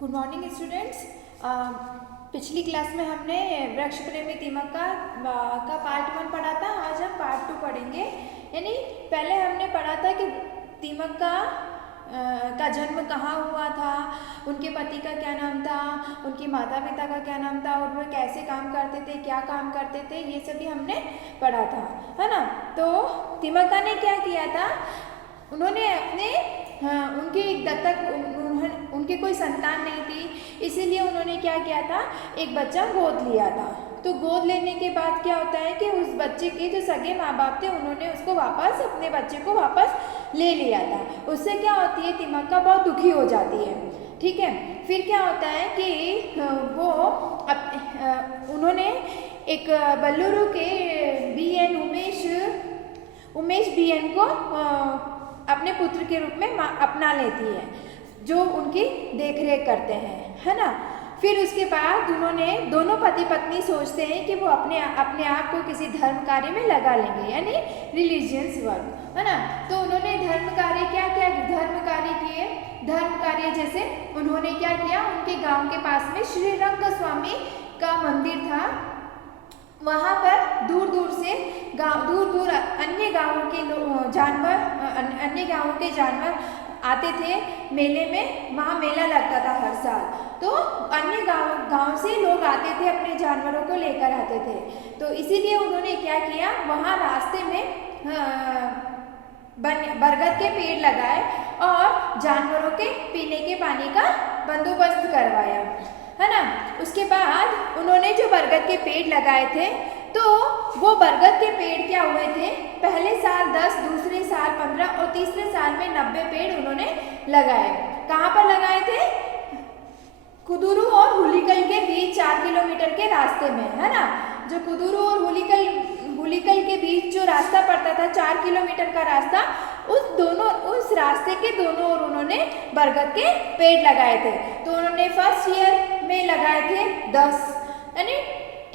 Good morning students. पिछली class में हमने वृक्ष प्रेमी दीमक का पार्ट 1 पढ़ा था। आज हम पार्ट 2 पढ़ेंगे। यानी पहले हमने पढ़ा था कि दीमक का जन्म कहाँ हुआ था, उनके पति का क्या नाम था, उनके माता पिता का क्या नाम था और वे कैसे काम करते थे, क्या काम करते थे, ये सभी हमने पढ़ा था, है ना। तो दीमक ने क्या किया था, उन्होंने अपने उनके एक दत्तक उनके कोई संतान नहीं थी, इसीलिए उन्होंने क्या किया था, एक बच्चा गोद लिया था। तो गोद लेने के बाद क्या होता है कि उस बच्चे के जो सगे माँ बाप थे उन्होंने उसको वापस अपने बच्चे को वापस ले लिया था। उससे क्या होती है, दीमक बहुत दुखी हो जाती है। ठीक है, फिर क्या होता है कि वो उन्होंने एक बल्लूरू के BN उमेश BN को अपने पुत्र के रूप में अपना लेती है, जो उनकी देखरेख करते हैं, है ना। फिर उसके बाद उन्होंने दोनों पति पत्नी सोचते हैं कि वो अपने आप को किसी धर्म कार्य में लगा लेंगे, यानी रिलीजियस वर्क, है ना। तो उन्होंने धर्म कार्य क्या क्या धर्म कार्य किए। धर्म कार्य जैसे उन्होंने क्या किया, उनके गांव के पास में श्री रंग स्वामी का मंदिर था। वहाँ पर दूर दूर अन्य गांवों के अन्य गांवों के जानवर आते थे मेले में। वहाँ मेला लगता था हर साल, तो अन्य गांव से लोग आते थे, अपने जानवरों को लेकर आते थे। तो इसीलिए उन्होंने क्या किया, वहाँ रास्ते में बरगद के पेड़ लगाए और जानवरों के पीने के पानी का बंदोबस्त करवाया, है ना। उसके बाद उन्होंने जो बरगद के पेड़ लगाए थे, तो वो बरगद के पेड़ क्या हुए थे, पहले साल 10, दूसरे साल 15 और तीसरे साल में 90 पेड़ उन्होंने लगाए। कहाँ पर लगाए थे, कुदुरु और हुलिकल के बीच 4 किलोमीटर के रास्ते में, है ना। जो कुदुरु और हुलिकल के बीच जो रास्ता पड़ता था, 4 किलोमीटर का रास्ता, उस रास्ते के दोनों ओर उन्होंने बरगद के पेड़ लगाए थे। तो उन्होंने फर्स्ट ईयर में लगाए थे 10, यानी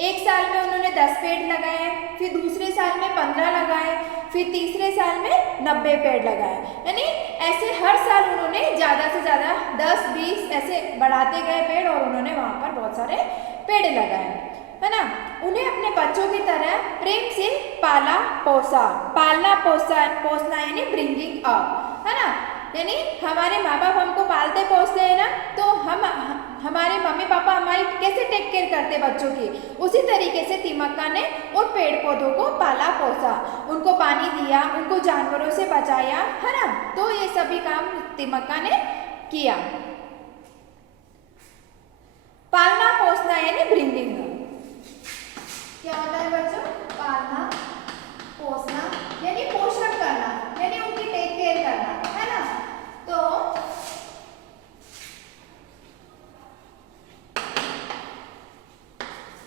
एक साल में उन्होंने 10 पेड़ लगाए, फिर दूसरे साल में 15 लगाए, फिर तीसरे साल में 90 पेड़ लगाए। यानी ऐसे हर साल उन्होंने ज़्यादा से ज़्यादा 10-20 ऐसे बढ़ाते गए पेड़, और उन्होंने वहाँ पर बहुत सारे पेड़ लगाए, है ना। उन्हें अपने बच्चों की तरह प्रेम से पालना पोसना यानी ब्रिंगिंग अप, है ना। यानी हमारे माँ बाप हमको पालते पोसते हैं ना, तो हमारे मम्मी पापा हमारी कैसे टेक केयर करते बच्चों की, उसी तरीके से तिमक्का ने उन पेड़ पौधों को पाला पोसा, उनको पानी दिया, उनको जानवरों से बचाया, है ना। तो ये सभी काम तिमक्का ने किया। पालना पोसना यानी ब्रिंगिंग अप क्या होता है बच्चों, पालना पोसना यानी पोषण करना, यानी उनकी टेक केयर करना, है ना। तो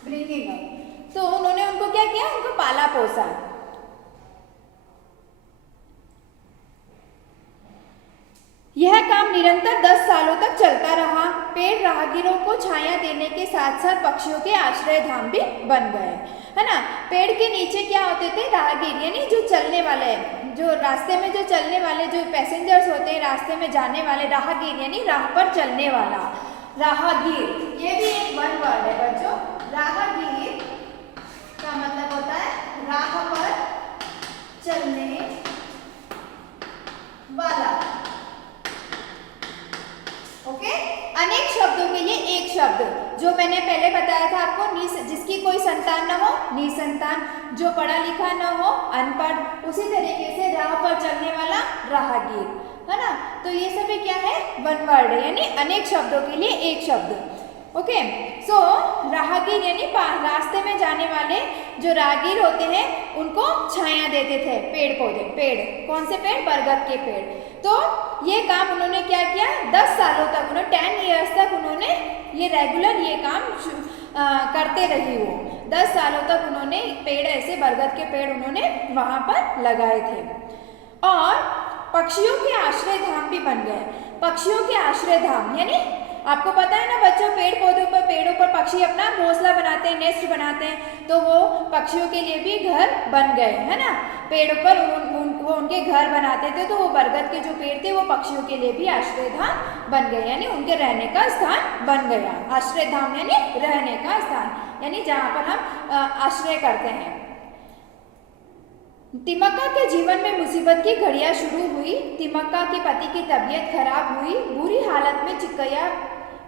ब्रिंगिंग अप, तो उन्होंने उनको क्या किया, उनको पाला पोसा। यह काम निरंतर 10 सालों तक चलता रहा। पेड़ राहगीरों को छाया देने के साथ साथ पक्षियों के आश्रय धाम भी बन गए, है ना। पेड़ के नीचे क्या होते थे, राहगीर, यानी जो चलने वाले, जो रास्ते में जो चलने वाले जो पैसेंजर्स होते हैं, रास्ते में जाने वाले, राहगीर यानी राह पर चलने वाला, राहगीर, ये भी एक वन वर्ड है बच्चों। राहगीर का मतलब होता है राह पर चलने वाला। ओके, अनेक शब्दों के लिए एक शब्द, जो मैंने पहले बताया था आपको, जिसकी कोई संतान न हो, निसंतान, जो पढ़ा लिखा न हो, अनपढ़, उसी तरीके से राह पर चलने वाला राहगीर, है ना। तो ये सभी क्या है, वन वर्ड है, यानी अनेक शब्दों के लिए एक शब्द। ओके, सो राहगीर यानी रास्ते में जाने वाले जो राहगीर होते हैं, उनको छाया देते थे पेड़ पौधे, पेड़ कौन से पेड़, बरगद के पेड़। तो ये काम उन्होंने क्या किया, 10 सालों तक, उन्होंने 10 ईयर्स तक उन्होंने ये रेगुलर ये काम करते रही। वो 10 सालों तक उन्होंने पेड़, ऐसे बरगद के पेड़ उन्होंने वहाँ पर लगाए थे। और पक्षियों के आश्रय धाम भी बन गए। पक्षियों के आश्रय धाम यानी आपको पता है ना बच्चों, पेड़ों पर पक्षी अपना घोंसला बनाते हैं, नेस्ट बनाते हैं, तो वो पक्षियों के लिए भी घर बन गए, है ना। पेड़ों पर वो उनके घर बनाते थे, तो वो बरगद के जो पेड़ थे वो पक्षियों के लिए भी आश्रय धाम बन गए, यानी उनके रहने का स्थान बन गया। आश्रय धाम यानी रहने का स्थान, यानी जहाँ पर हम आश्रय करते हैं। तिमक्का के जीवन में मुसीबत की घड़ियां शुरू हुई। तिमक्का के पति की तबीयत खराब हुई, बुरी हालत में चिक्कैया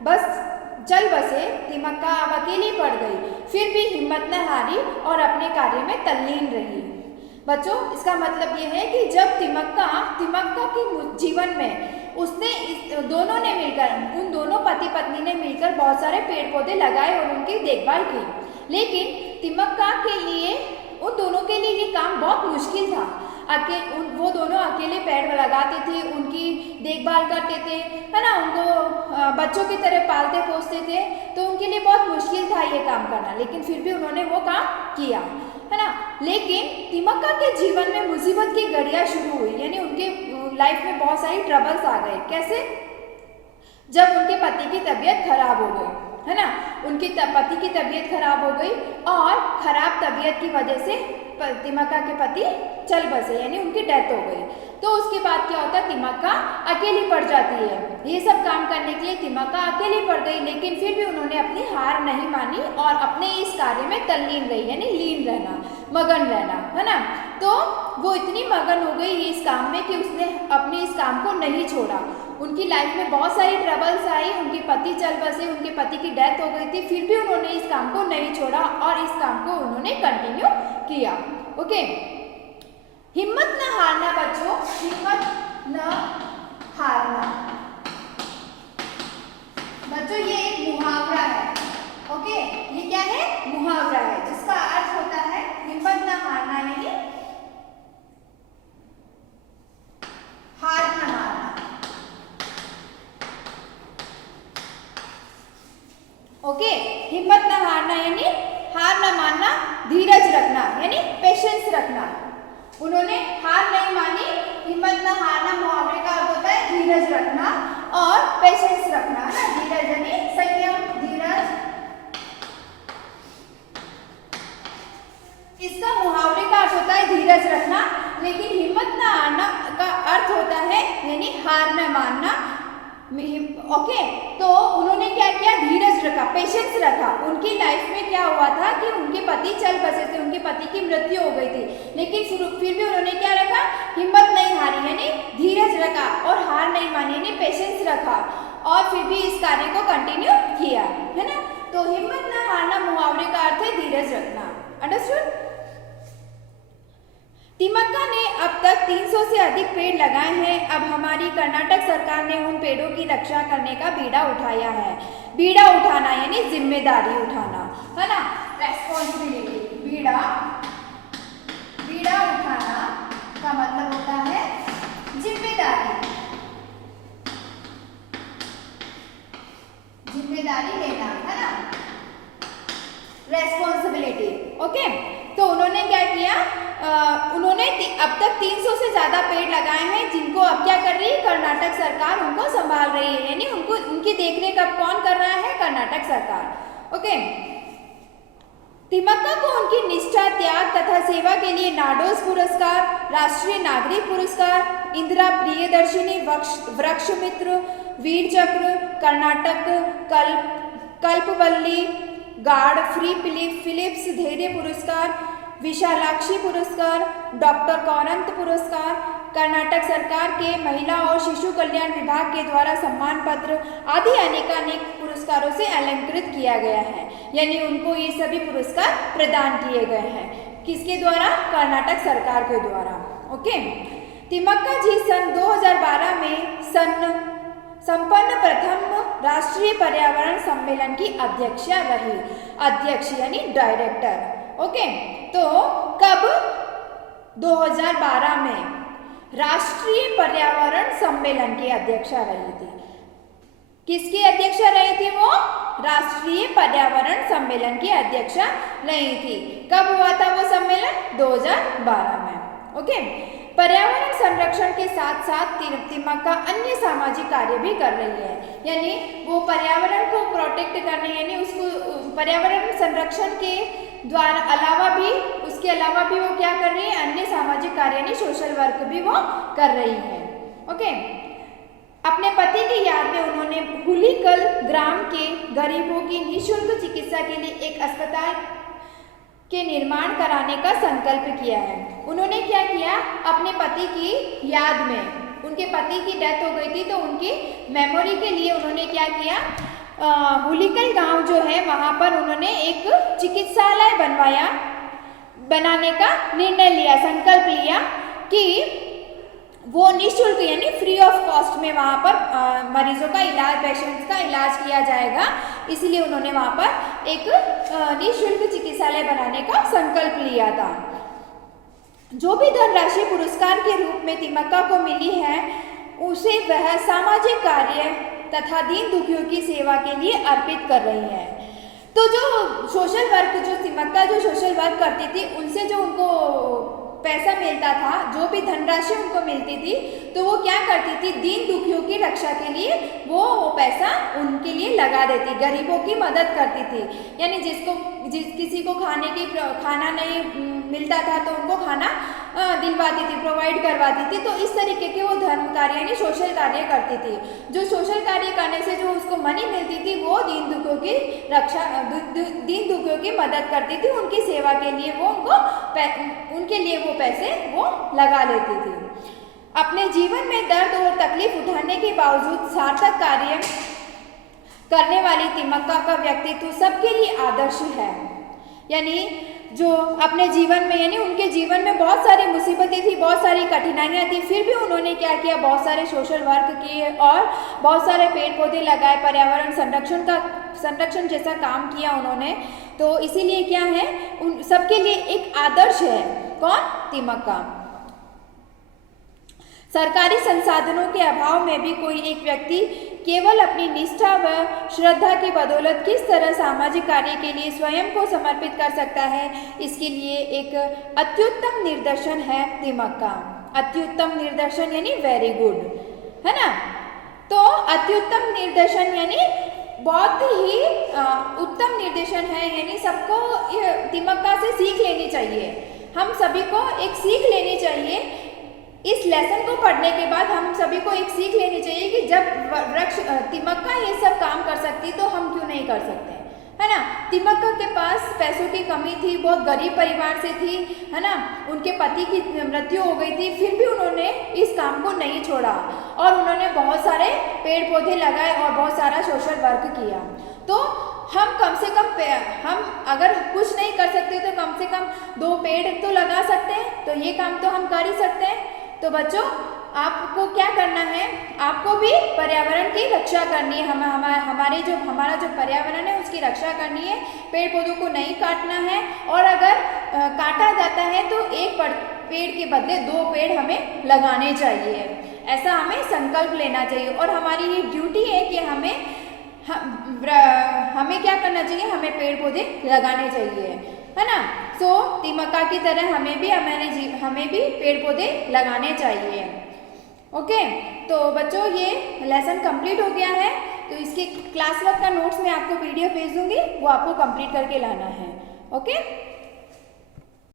बस चल बसे। तिमक्का अब अकेली पड़ गई, फिर भी हिम्मत न हारी और अपने कार्य में तल्लीन रही। बच्चों, इसका मतलब ये है कि जब तिमक्का के जीवन में दोनों ने मिलकर, उन दोनों पति पत्नी ने मिलकर बहुत सारे पेड़ पौधे लगाए और उनकी देखभाल की, लेकिन तिमक्का के लिए, उन दोनों के लिए ये काम बहुत मुश्किल था। वो दोनों अकेले पेड़ लगाते थे, उनकी देखभाल करते थे, है ना, उनको बच्चों की तरह पालते पोसते थे, तो उनके लिए बहुत मुश्किल था ये काम करना, लेकिन फिर भी उन्होंने वो काम किया, है ना। लेकिन तिमक्का के जीवन में मुसीबत की घड़ियां शुरू हुई, यानी उनके लाइफ में बहुत सारी ट्रबल्स आ गए। कैसे? जब उनके पति की तबीयत खराब हो गई, है ना, उनकी पति की तबीयत खराब हो गई और खराब तबीयत की वजह से तिमक्का के पति चल बसे, यानी उनकी डेथ हो गई। तो उसके बाद क्या होता है, तिमक्का अकेली पड़ जाती है। ये सब काम करने के लिए तिमक्का अकेली पड़ गई, लेकिन फिर भी उन्होंने अपनी हार नहीं मानी और अपने इस कार्य में तल्लीन रही, यानी लीन रहना, मगन रहना, है ना। तो वो इतनी मगन हो गई इस काम में कि उसने अपने इस काम को नहीं छोड़ा। उनकी लाइफ में बहुत सारी ट्रबल्स आई, उनके पति चल बसे, उनके पति की डेथ हो गई थी, फिर भी उन्होंने इस काम को नहीं छोड़ा और इस काम को उन्होंने कंटिन्यू किया। ओके, हिम्मत न हारना बच्चों, हिम्मत न हारना। बच्चों, ये एक मुहावरा है। ओके, ये क्या है? मुहावरा है, जिसका अर्थ होता है हिम्मत न हारना, यानी हार न मानना। ओके, हिम्मत न हारना यानी हार न मानना, धीरज रखना यानी पेशेंस रखना। उन्होंने हार नहीं मानी। हिम्मत न हारना मुहावरे का अर्थ होता है धीरज रखना और पेशेंस रखना, है ना। धीरज यानी संयम, धीरज। इसका मुहावरे का अर्थ होता है धीरज रखना, लेकिन हिम्मत न हारना का अर्थ होता है यानी हार न मानना। ओके, तो उन्होंने क्या किया? धीरज रखा, पेशेंस रखा। उनकी लाइफ में क्या हुआ था कि उनके पति चल बसे थे, उनके पति की मृत्यु हो गई थी, लेकिन फिर भी उन्होंने क्या रखा? हिम्मत नहीं हारी, यानी धीरज रखा और हार नहीं मानी, यानी पेशेंस रखा और फिर भी इस कार्य को कंटिन्यू किया, है ना। तो हिम्मत न हारना मुहावरे का अर्थ है धीरज रखना। अंडरस्टूड? तिमक्का ने अब तक 300 से अधिक पेड़ लगाए हैं। अब हमारी कर्नाटक सरकार ने उन पेड़ों की रक्षा करने का बीड़ा उठाया है। बीड़ा उठाना यानी जिम्मेदारी उठाना, है ना, रेस्पॉन्सिबिलिटी। बीड़ा उठाना का मतलब होता है जिम्मेदारी, जिम्मेदारी लेना, है ना, रेस्पॉन्सिबिलिटी। ओके, तो उन्होंने क्या किया? उन्होंने अब तक 300 से ज्यादा पेड़ लगाए हैं, जिनको अब क्या कर रही है? कर्नाटक सरकार उनको संभाल रही है, यानी उनकी देखरेख अब कौन कर रहा है? कर्नाटक सरकार। ओके, तिमक्का को उनकी निष्ठा, त्याग तथा सेवा के लिए नाडोज पुरस्कार, राष्ट्रीय नागरिक पुरस्कार, इंदिरा प्रियदर्शिनी वृक्ष मित्र, वीर चक्र, कर्नाटक कल्पवल्ली गार्ड फ्री फिलिप्स धैर्य पुरस्कार, विशालाक्षी पुरस्कार, डॉक्टर कौरंत पुरस्कार, कर्नाटक सरकार के महिला और शिशु कल्याण विभाग के द्वारा सम्मान पत्र आदि अनेकानेक पुरस्कारों से अलंकृत किया गया है, यानी उनको ये सभी पुरस्कार प्रदान किए गए हैं। किसके द्वारा? कर्नाटक सरकार के द्वारा। ओके, तिमक्का जी सन 2012 में संपन्न प्रथम राष्ट्रीय पर्यावरण सम्मेलन की अध्यक्षा रही। अध्यक्ष यानी डायरेक्टर। ओके, तो कब? 2012 में राष्ट्रीय पर्यावरण सम्मेलन की अध्यक्षा रही थी। किसकी अध्यक्षा रही थी वो? राष्ट्रीय पर्यावरण सम्मेलन की अध्यक्षा रही थी। कब हुआ था वो सम्मेलन? 2012 में। ओके, पर्यावरण संरक्षण के साथ साथ तिमक्का अन्य सामाजिक कार्य भी कर रही है, यानी वो पर्यावरण को प्रोटेक्ट करने यानी उसको पर्यावरण संरक्षण के द्वारा अलावा भी उसके अलावा भी वो क्या कर रही है, अन्य सामाजिक कार्य यानी सोशल वर्क भी वो कर रही है। ओके, अपने पति की याद में उन्होंने हुलीकल ग्राम के गरीबों की निःशुल्क चिकित्सा के लिए एक अस्पताल के निर्माण कराने का संकल्प किया है। उन्होंने क्या किया, अपने पति की याद में, उनके पति की डेथ हो गई थी तो उनकी मेमोरी के लिए उन्होंने क्या किया, हुलीकल गांव जो है वहाँ पर उन्होंने एक चिकित्सालय बनाने का निर्णय लिया, संकल्प लिया कि वो निःशुल्क यानी फ्री ऑफ कॉस्ट में वहाँ पर मरीजों का इलाज, पेशेंट्स का इलाज किया जाएगा, इसलिए उन्होंने वहाँ पर एक निःशुल्क चिकित्सालय बनाने का संकल्प लिया था। जो भी धनराशि पुरस्कार के रूप में तिमक्का को मिली है उसे वह सामाजिक कार्य तथा दीन दुखियों की सेवा के लिए अर्पित कर रही है। तो जो सोशल वर्क, जो तिमक्का जो सोशल वर्क करती थी उनसे जो उनको पैसा मिलता था, जो भी धनराशि उनको मिलती थी, तो वो क्या करती थी, दीन दुखियों की रक्षा के लिए वो पैसा उनके लिए लगा देती, गरीबों की मदद करती थी। यानी किसी को खाना नहीं मिलता था तो उनको खाना दिलवाती थी, प्रोवाइड करवाती थी। तो इस तरीके के वो धर्म कार्य यानी सोशल कार्य करती थी। जो सोशल कार्य करने से जो उसको मनी मिलती थी वो दीन दुखियों की रक्षा, दीन दुखियों की मदद करती थी, उनकी सेवा के लिए वो उनके लिए वो पैसे वो लगा लेती थी। अपने जीवन में दर्द और तकलीफ उठाने के बावजूद सार्थक कार्य करने वाली तिमक्का का व्यक्तित्व सबके लिए आदर्श है। यानी जो अपने जीवन में, यानी उनके जीवन में बहुत सारी मुसीबतें थी, बहुत सारी कठिनाइयाँ थी, फिर भी उन्होंने क्या किया, बहुत सारे सोशल वर्क किए और बहुत सारे पेड़ पौधे लगाए, पर्यावरण संरक्षण जैसा काम किया उन्होंने। तो इसीलिए क्या है, उन सबके लिए एक आदर्श है। कौन? तिमक्का। सरकारी संसाधनों के अभाव में भी कोई एक व्यक्ति केवल अपनी निष्ठा व श्रद्धा की बदौलत किस तरह सामाजिक कार्य के लिए स्वयं को समर्पित कर सकता है, इसके लिए एक अत्युत्तम निदर्शन है तिमक्का। अत्युत्तम निदर्शन यानी वेरी गुड, है ना। तो अत्युत्तम निदर्शन यानी बहुत ही उत्तम निर्देशन है, यानी सबको तिमक्का से सीख लेनी चाहिए। हम सभी को एक सीख लेनी चाहिए। इस लेसन को पढ़ने के बाद हम सभी को एक सीख लेनी चाहिए कि जब तिमक्का ये सब काम कर सकती तो हम क्यों नहीं कर सकते, है ना। तिमक्का के पास पैसों की कमी थी, बहुत गरीब परिवार से थी, है ना। उनके पति की मृत्यु हो गई थी, फिर भी उन्होंने इस काम को नहीं छोड़ा और उन्होंने बहुत सारे पेड़ पौधे लगाए और बहुत सारा सोशल वर्क किया। तो हम कम से कम, हम अगर कुछ नहीं कर सकते तो कम से कम 2 पेड़ तो लगा सकते हैं, तो ये काम तो हम कर ही सकते हैं। तो बच्चों, आपको क्या करना है, आपको भी पर्यावरण की रक्षा करनी है। हमारा जो पर्यावरण है उसकी रक्षा करनी है, पेड़ पौधों को नहीं काटना है, और अगर काटा जाता है तो एक पेड़ के बदले 2 पेड़ हमें लगाने चाहिए, ऐसा हमें संकल्प लेना चाहिए। और हमारी ये ड्यूटी है कि हमें क्या करना चाहिए, हमें पेड़ पौधे लगाने चाहिए, है ना। सो तिमक्का की तरह हमें भी पेड़ पौधे लगाने चाहिए। ओके, तो बच्चों ये लेसन कंप्लीट हो गया है। तो इसके क्लास वर्क का नोट्स मैं आपको PDF भेज दूंगी, वो आपको कंप्लीट करके लाना है। ओके।